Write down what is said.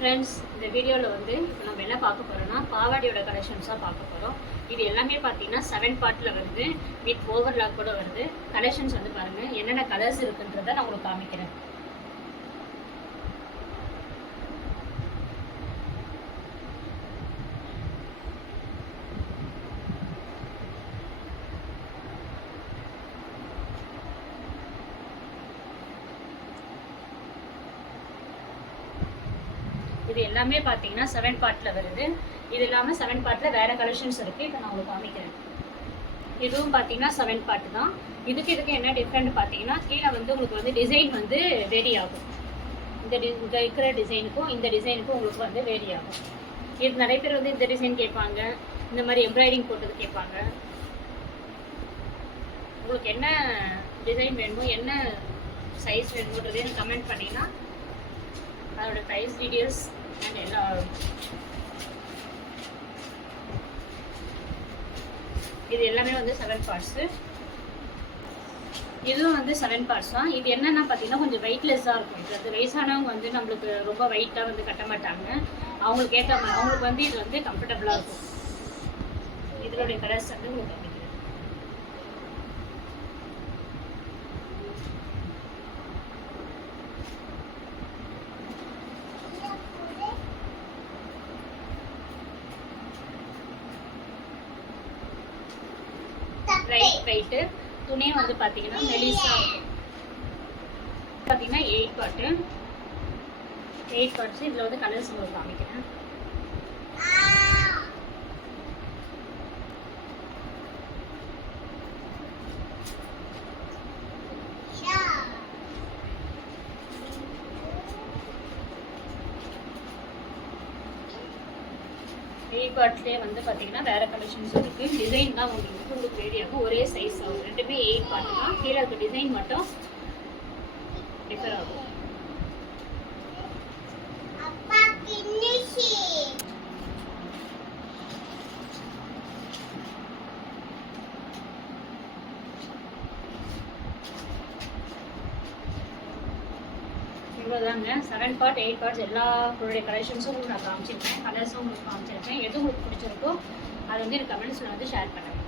Friends, இந்த வீடியோவில் வந்து இப்போ நம்ம என்ன பார்க்க போகிறோம்னா பாவாடியோட கலெக்ஷன்ஸாக பார்க்க போகிறோம். இது எல்லாமே பார்த்தீங்கன்னா 7 பார்ட்டில் வருது, வித் ஓவர்லாக் கூட வருது. கலெக்ஷன்ஸ் வந்து பாருங்கள், என்னென்ன கலர்ஸ் இருக்குன்றதை நான் உங்களுக்கு காமிக்கிறேன். இது எல்லாமே பார்த்தீங்கன்னா 7 பார்ட்டில் வருது. இது இல்லாமல் 7 பார்ட்டில் வேறு கலெக்ஷன்ஸ் இருக்குது. இப்போ நான் உங்களுக்கு காமிக்கிறேன். இதுவும் பார்த்தீங்கன்னா 7 பார்ட் தான். இதுக்கு என்ன டிஃப்ரெண்ட் பார்த்தீங்கன்னா, கீழே வந்து உங்களுக்கு வந்து டிசைன் வந்து வேரி ஆகும். இந்த இருக்கிற டிசைனுக்கும் இந்த டிசைனுக்கும் உங்களுக்கு வந்து வேரி ஆகும். இது நிறைய பேர் வந்து இந்த டிசைன் கேட்பாங்க, இந்த மாதிரி எம்ப்ராய்டிங் போட்டது கேட்பாங்க. உங்களுக்கு என்ன டிசைன் வேணுமோ, என்ன சைஸ் வேணுமோன்றதையும் கமெண்ட் பண்ணிங்கன்னா அதோட ப்ரைஸ் டீட்டெயில்ஸ் அண்ட் எல்லா இது எல்லாமே வந்து 7 பார்ட்ஸு. இதுவும் வந்து 7 பார்ட்ஸ் தான். இது என்னென்னா பார்த்தீங்கன்னா கொஞ்சம் வெயிட்லெஸ்ஸாக இருக்கும். இது வந்து வயசானவங்க வந்து நம்மளுக்கு ரொம்ப வெயிட்டாக வந்து கட்ட மாட்டாங்க. அவங்களுக்கு ஏற்ற மாதிரி அவங்களுக்கு வந்து இது வந்து கம்ஃபர்டபுளாக இருக்கும். இதனுடைய கலர்ஸ் வந்து உங்களுக்கு காமிக்கிறேன். லைட் வெயிட்டு, துணியும் வந்து பார்த்தீங்கன்னா மெலிசா இருக்கும். பார்த்தீங்கன்னா 8 பார்ட்ஸ். இதில் வந்து கலர்ஸ் உங்களுக்கு காமிக்கிறேன். பார்ட்லேயே வந்து பார்த்தீங்கன்னா வேறு கலெக்ஷன்ஸ் இருக்குது. டிசைன் தான் உங்களுக்கு வேரி ஆகும். ஒரே சைஸ் ஆகும். ரெண்டுமே 8 பார்ட் தான். கீழே இருக்க டிசைன் மட்டும் டிஃபர் ஆகும். இவ்வளோதாங்க. 7 பார்ட் 8 பார்ட்ஸ் எல்லா கலெக்ஷன்ஸும் உங்களுக்கு நான் காமிச்சிருக்கேன். கலர்ஸும் உங்களுக்கு காமிச்சிருக்கேன். எது உங்களுக்கு பிடிச்சிருக்கோ அதை வந்து எனக்கு கமெண்ட்ஸில் வந்து ஷேர் பண்ணுங்கள்.